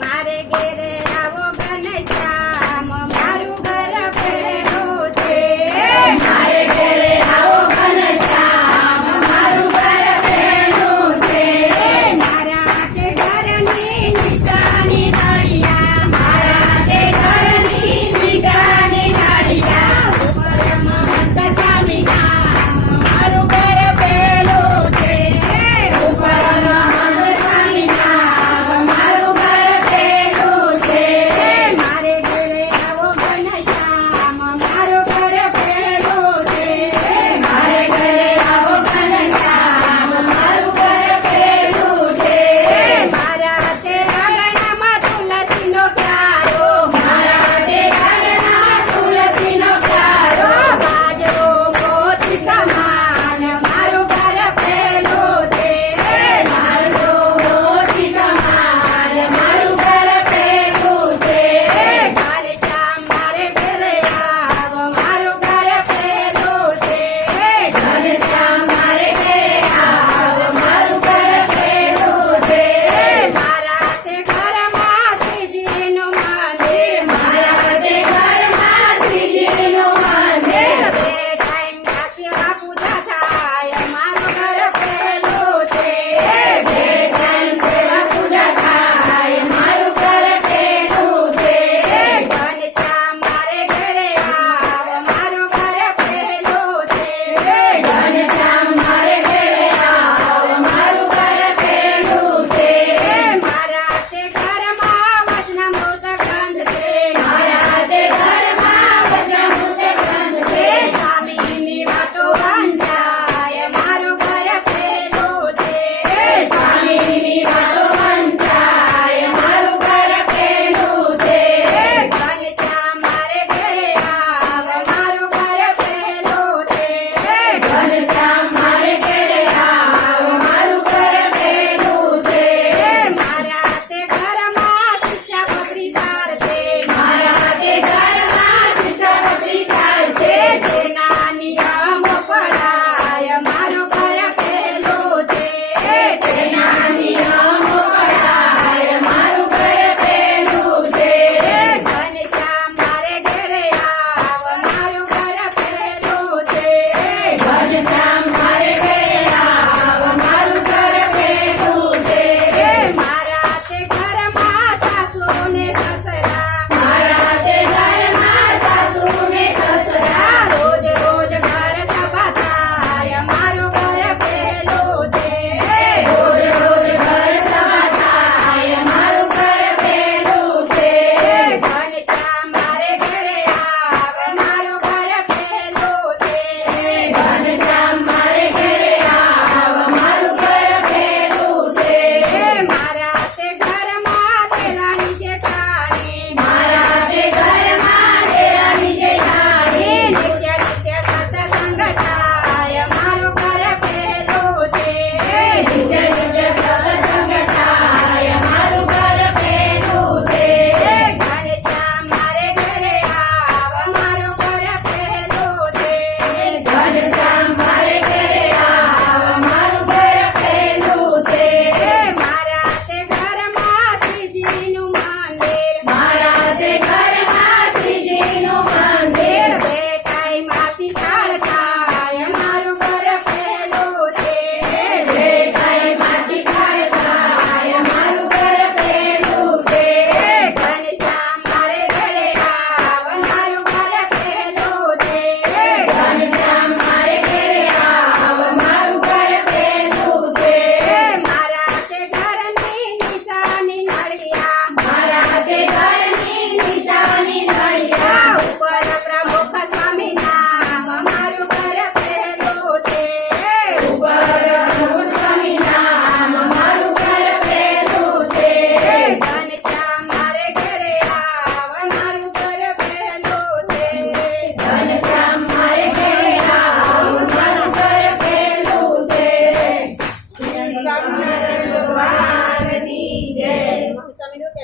મારે ઘેરે આવો ગણેશા.